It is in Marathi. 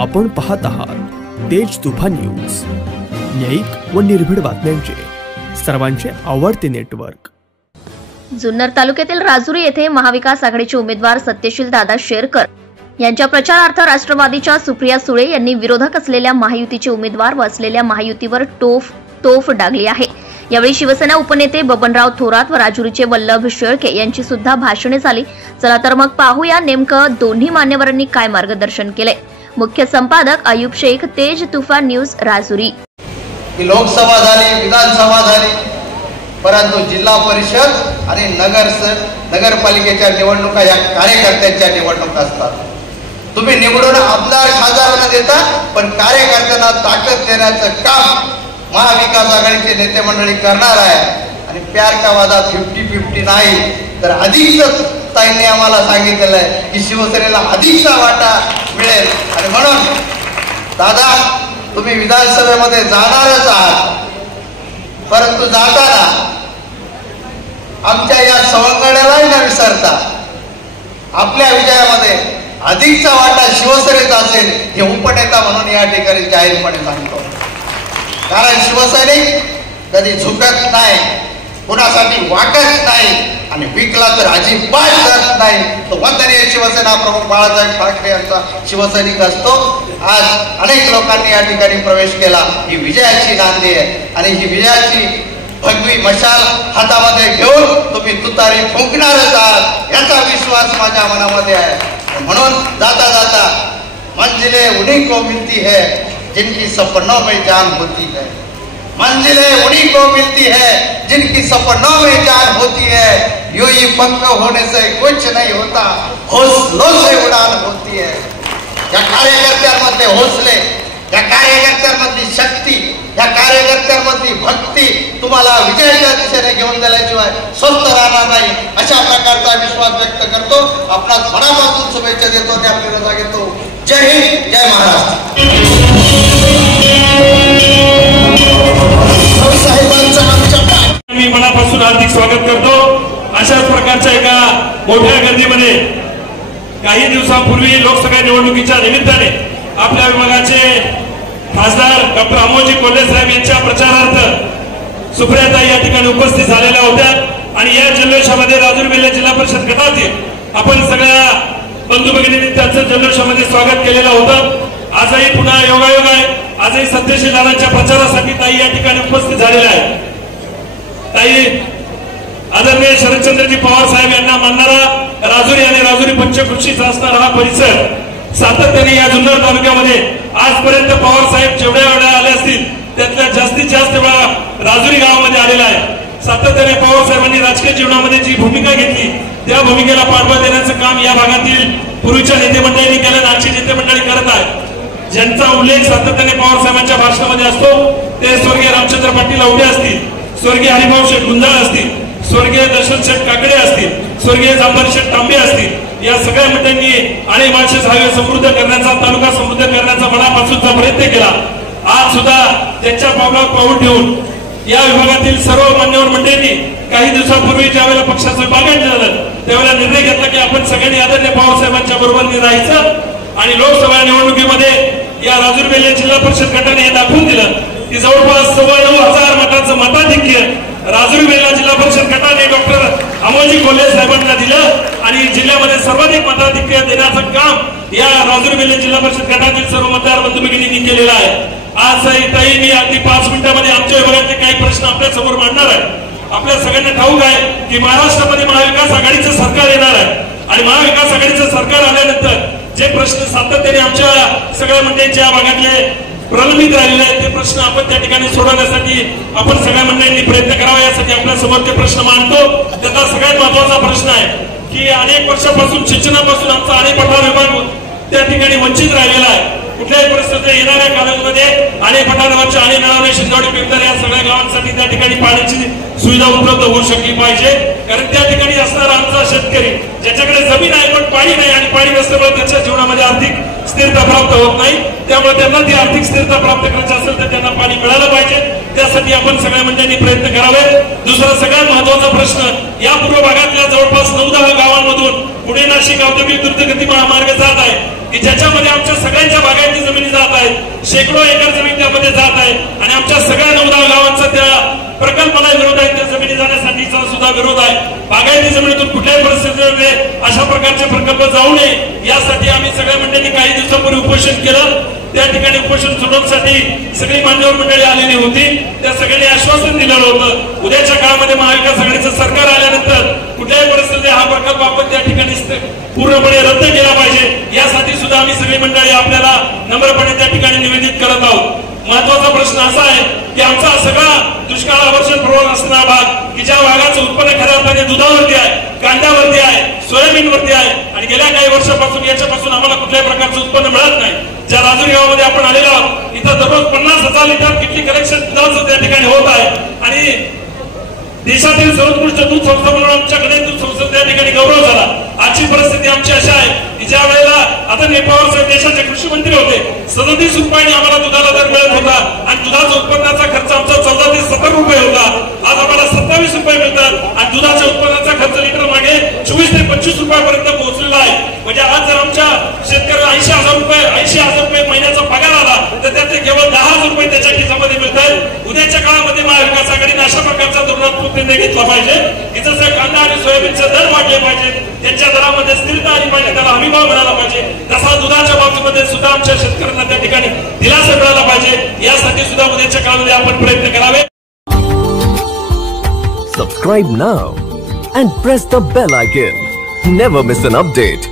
आपण पाहत आहात तेज तुफान न्यूज, न्यायिक व निर्भीड बातम्यांचे सर्वांचे आवडते नेटवर्क। जुन्नर तालुक्यातील राजुरी येथे महाविकास आघाडीचे उमेदवार सत्यशील दादा शेरकर यांच्या प्रचारार्थ राष्ट्रवादीच्या सुप्रिया सुळे यांनी विरोधक असलेल्या महायुतीचे उमेदवार व असलेल्या महायुतीवर तोफ डागली आहे। यावेळी शिवसेना उपनेते बबनराव थोरात व राजुरीचे वल्लभ शेळके यांची सुद्धा भाषणे झाली। चला तर मग पाहूया नेमकं दोन्ही मान्यवरांनी काय मार्गदर्शन केले। मुख्य संपादक अयूब शेख, तेज तुफान न्यूज, राजुरी। लोकसभा झाली, विधानसभा झाली, परंतु जिल्हा परिषद आणि नगरपालिकेच्या निवडणुका या कार्यकर्त्यांच्या निवडणुका असतात। तुम्ही निवडून आमदार खासदारांना देता, पण कार्यकर्त्यांना ताकद देण्याचं काम महाविकास आघाडीचे नेते मंडळी करणार आहे। आणि प्यार का वादा 50-50 नाही, तर अधिक ताईंनी आम्हाला सांगितलेलं आहे की शिवसेनेला अधिकचा वाटा मिळेल। आणि म्हणून दादा, तुम्ही विधानसभेमध्ये जाणारच आहात, परंतु जाताना आमच्या या सवंगड्यालाही न विसरता आपल्या विजयामध्ये अधिकचा वाटा शिवसेनेचा असेल हे उपनेता म्हणून या ठिकाणी जाहीरपणे सांगतो। कारण शिवसैनिक कधी झुकत नाही, कुणासाठी वाकत नाही आणि विकला तर अजिबात जात नाही। तो वंदनीय शिवसेना प्रमुख बाळासाहेब ठाकरे यांचा शिवसैनिक असतो। आज अनेक लोकांनी या ठिकाणी प्रवेश केला, ही विजयाची नांदी आहे आणि ही विजयाची भगवी मशाल हातामध्ये घेऊन तुम्ही तुतारी फुंकणारच आहात याचा विश्वास माझ्या मनामध्ये आहे। म्हणून जाता जाता मंजिलें उन्हीं को मिलती है जिनकी सपनों में जान होती है, मंजिलें उन्हीं को मिलती है जिनकी सपनों में जान होती है। यूं ही पंख होने से कुछ नहीं होता, हौसलों से उड़ान होती है। या कार्यकर्त्यांमध्ये हौसले, या कार्यकर्त्यांमधली शक्ती, या कार्यकर्त्यांमधली भक्ती तुम्हाला विजयाच्या दिशेने घेऊन गेल्याशिवाय स्वस्थ राहणार नाही, अशा प्रकारचा विश्वास व्यक्त करतो। आपणास मनापासून शुभेच्छा देतो आणि आपली रजा घेतो। जय हिंद, जय महाराष्ट्र। मी मनापासून हार्दिक स्वागत करतो। अशाच प्रकारच्या एका मोठ्या गर्दीमध्ये काही दिवसांपूर्वी लोकसभा निवडणुकीच्या निमित्ताने आपल्या विभागाचे खासदार डॉक्टर अमोलजी कोल्हे साहेब यांच्या प्रचारार्थ सुप्रियाताई या ठिकाणी उपस्थित झालेल्या होत्या आणि या जल्लोषामध्ये राजुरी बेल्ले जिल्हा परिषद गटातील आपण सगळ्या बंधू भगिनींनी त्यांचं जल्लोषामध्ये स्वागत केलेलं होतं। आजही पुन्हा योगायोग आहे, आजही सत्यशील दादांच्या प्रचारासाठी ताई या ठिकाणी उपस्थित झालेल्या आहेत। ताई आदरणीय शरदचंद्रजी पवार साहेब यांना मानणारा राजुरी आणि राजुरी पंचकृषीचा असणारा हा परिसर सातत्याने या जुन्नर तालुक्यामध्ये आजपर्यंत पवार साहेब जेवढ्या वेळा आले असतील त्यातल्या जास्तीत जास्त वेळा राजुरी गावामध्ये आलेला आहे। सातत्याने पवार साहेबांनी राजकीय जीवनामध्ये जी भूमिका घेतली त्या भूमिकेला पाठबळ देण्याचं काम या भागातील पूर्वीच्या नेते मंडळींनी केलं, आजची नेते मंडळी करत आहेत। ज्यांचा उल्लेख सातत्याने पवार साहेबांच्या भाषणामध्ये असतो ते स्वर्गीय रामचंद्र पाटील आवडे असतील, स्वर्गीय हरिभाऊ शेठ गुंजाळ असतील, स्वर्गीय दशरथ शेठ काकडे असतील, स्वर्गीय जांभर शेठ तांबे असतील, या सगळ्या मंडळींनी आणि माळशेज हायवे समृद्ध करण्याचा, तालुका समृद्ध करण्याचा मनापासूनचा प्रयत्न केला। आज सुद्धा त्यांच्या पावलावर पाऊल ठेवून या विभागातील सर्व मान्यवर मंडळींनी काही दिवसांपूर्वी ज्यावेळेला पक्षाचं विभागन झालं त्यावेळेला निर्णय घेतला की आपण सगळ्यांनी आदरणीय पवार साहेबांच्या बरोबर राहायचं आणि लोकसभा निवडणुकीमध्ये या राजुरी बेल्ले जिल्हा परिषद गटाने हे दाखवून दिलं की जवळपास 9,15,000 मतांचं मताधिक्य राजुरी बेल्ला जिल्हा परिषद गटाने डॉक्टर अमोलजी कोल्हे साहेबांना दिलं आणि जिल्ह्यामध्ये सर्वाधिक मताधिक्य देण्याचं काम या राजुरी बेल्ले जिल्हा परिषद गटातील सर्व मतदार बंधू भगिनींनी केलेलं आहे। आज ताई मी अगदी 5 मिनिटांमध्ये आमच्या विभागातले काही प्रश्न आपल्या समोर मांडणार आहे। आपल्या सगळ्यांना ठाऊक आहे की महाराष्ट्रामध्ये महाविकास आघाडीचं सरकार येणार आहे आणि महाविकास आघाडीचं सरकार आल्यानंतर जे प्रश्न सातत्याने आमच्या सगळ्या मंडळींच्या भागातले प्रलंबित राहिलेले आहेत ते प्रश्न आपण त्या ठिकाणी सोडवण्यासाठी आपण सगळ्या मंडळींनी प्रयत्न करावा, यासाठी आपल्या समोर ते प्रश्न मांडतो। त्याचा सगळ्यात महत्वाचा प्रश्न आहे की अनेक वर्षापासून शिक्षणापासून आमचा अनेकपठार विभाग त्या ठिकाणी वंचित राहिलेला आहे। कुठल्याही परिस्थितीत येणाऱ्या कालावधीमध्ये अनेकपठारावरच्या आणि नळावे शिंदवाडी पिंपरी या सगळ्या गावांसाठी त्या ठिकाणी पाण्याची सुविधा उपलब्ध होऊ शकली पाहिजे। कारण त्या ठिकाणी असणारा आमचा शेतकरी ज्याच्याकडे जमीन आहे पण पाणी नाही आणि पाणी नसल्यामुळे त्याच्या जीवनामध्ये आर्थिक स्थिरता प्राप्त होत नाही, त्यामुळे त्यांना ती आर्थिक स्थिरता प्राप्त करायची असेल तर त्यांना पाणी मिळालं पाहिजे। त्यासाठी आपण सगळ्या मंडळींनी प्रयत्न करावे। दुसरा सगळ्यात महत्वाचा प्रश्न, या पूर्व भागातल्या जवळपास 9-10 गावांमधून पुणे नाशिक औद्योगिक द्रुतगती महामार्ग जात आहे की ज्याच्यामध्ये आमच्या सगळ्यांच्या बागायती जमीन शेकडो एकर जमीन त्यामध्ये जात आहे आणि आमच्या सगळ्या 9-10 गावांचा त्या प्रकल्पाला विरोध आहे, त्या जमिनी जाण्यासाठीचा सुद्धा विरोध आहे. बागायती जमिनीतून कुठल्याही परिस्थितीमध्ये अशा प्रकारचे प्रकल्प जाऊ नये यासाठी आम्ही सगळ्या मंडळींनी काही दिवसापूर्वी उपोषण केलं. त्या ठिकाणी उपोषण सोडवण्यासाठी सगळी मान्यवर मंडळी आलेली होती. त्या सगळ्यांनी आश्वासन दिलेलं होतं उद्याच्या काळामध्ये महाविकास आघाडीचं सरकार आल्यानंतर कुठल्याही परिस्थितीत हा प्रकल्प आपण त्या ठिकाणी पूर्णपणे रद्द केला पाहिजे यासाठी सुद्धा आम्ही सगळी मंडळी आपल्याला नम्रपणे त्या ठिकाणी निवेदित करत आहोत. महत्वाचा प्रश्न असा आहे की आमचा सगळा दुष्काळ आवर्षण प्रवण असणारा भाग की ज्या भागाचं उत्पन्न खऱ्या अर्थाने दुधावरती आहे, कांद्यावरती आहे, सोयाबीनवरती आहे आणि गेल्या काही वर्षापासून याच्यापासून आम्हाला कुठल्याही प्रकारचं उत्पन्न मिळत नाही. ज्या राजुरी गावामध्ये आपण आलेलो आहोत इथं दररोज 50,000 लिटर किटली कलेक्शन दुधाचं त्या ठिकाणी होत आहे आणि देशातील सर्वोत्कृष्ट दूध संस्था म्हणून आमच्याकडे दूध संस्था त्या ठिकाणी गौरव झाला. आजची परिस्थिती आमची अशी आहे की ज्या वेळेला आदरणीय पवार साहेब देशाचे कृषी मंत्री होते 37 रुपयांनी आम्हाला दुधाला दर मिळत होता आणि दुधाचा उत्पन्नाचा खर्च आमचा 14 ते 17 रुपये होता. आज आम्हाला 27 रुपये मिळतात आणि दुधाच्या उत्पन्नाचा खर्च लिटर मागे 24 ते 25 रुपयापर्यंत पोहोचलेला आहे. म्हणजे आज जर आमच्या शेतकऱ्याला 80,000 रुपये महिन्याचा पगार आला तर त्याचे केवळ 10,000 रुपये त्याच्या खिशामध्ये मिळतात. उद्याच्या काळामध्ये महाविकास आघाडीने अशा प्रकारचा धोरणात्मक निर्णय घेतला पाहिजे की जसं कांदा आणि सोयाबीनचे दर वाढले पाहिजेत, त्यांच्या दरामध्ये स्थिरता आली पाहिजे, त्याला हमीभाव मिळाला पाहिजे, तसा दुधाच्या बाबतीमध्ये सुद्धा आमच्या शेतकऱ्यांना त्या ठिकाणी दिलासा मिळाला पाहिजे यासाठी सुद्धा उद्याच्या काळामध्ये आपण प्रयत्न करावे. Subscribe now and press the bell icon. Never miss an update.